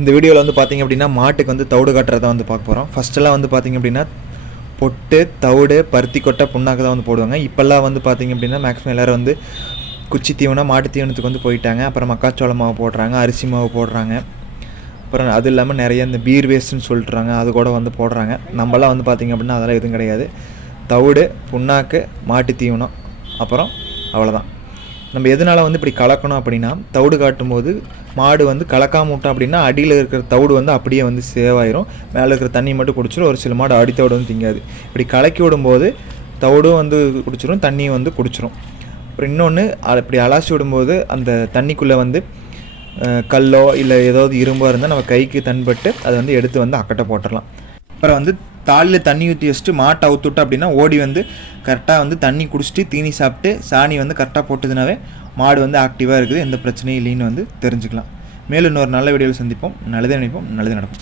இந்த வீடியோவில் வந்து பார்த்திங்க அப்படின்னா மாட்டுக்கு வந்து தவிடு காட்டுறதை வந்து பார்க்க போகிறோம். ஃபஸ்ட்டெல்லாம் வந்து பார்த்திங்க அப்படின்னா பொட்டு, தவிடு, பருத்தி கொட்டை, புண்ணாக்கு தான் வந்து போடுவாங்க. இப்போல்லாம் வந்து பார்த்திங்க அப்படின்னா மேக்ஸிமம் எல்லோரும் வந்து குச்சி தீவனம், மாட்டு தீவனத்துக்கு வந்து போயிட்டாங்க. அப்புறம் மக்காச்சோள மாவு போடுறாங்க, அரிசி மாவு போடுறாங்க. அப்புறம் அது இல்லாமல் நிறைய இந்த பீர் வேஸ்ட்டுன்னு சொல்லிட்டுறாங்க, அது கூட வந்து போடுறாங்க. நம்மளாம் வந்து பார்த்திங்க அப்படின்னா அதெல்லாம் எதுவும் கிடையாது. தவிடு, புண்ணாக்கு, மாட்டு தீவனம், அப்புறம் அவ்வளோதான். நம்ம எதனால் வந்து இப்படி கலக்கணும் அப்படின்னா, தவிடு காட்டும்போது மாடு வந்து கலக்காம விட்டோம் அப்படின்னா அடியில் இருக்கிற தவிடு வந்து அப்படியே வந்து சேவாயிரும், மேலே இருக்கிற தண்ணி மட்டும் குடிச்சிடும். ஒரு சில மாடு அடித்தவிடு வந்து திங்காது. இப்படி கலக்கி விடும்போது தவிடும் வந்து குடிச்சிடும், தண்ணியும் வந்து குடிச்சிடும். அப்புறம் இன்னொன்று, இப்படி அலாசி விடும்போது அந்த தண்ணிக்குள்ளே வந்து கல்லோ இல்லை ஏதாவது இரும்போ இருந்தால் நம்ம கைக்கு தன்பட்டு அதை வந்து எடுத்து வந்து அக்கட்டை போட்டுடலாம். அப்புறம் வந்து தாலியில் தண்ணி ஊற்றி வச்சுட்டு மாட்டை அவுத்துவிட்டு அப்படின்னா ஓடி வந்து கரெக்டாக வந்து தண்ணி குடிச்சிட்டு தீனி சாப்பிட்டு சாணி வந்து கரெக்டாக போட்டதுனாவே மாடு வந்து ஆக்டிவாக இருக்குது, எந்த பிரச்சனையும் இல்லைன்னு வந்து தெரிஞ்சுக்கலாம். மேலும் இன்னொரு நல்ல வீடியோவில் சந்திப்போம். நல்லதே நினைப்போம், நல்லதே நடக்கும்.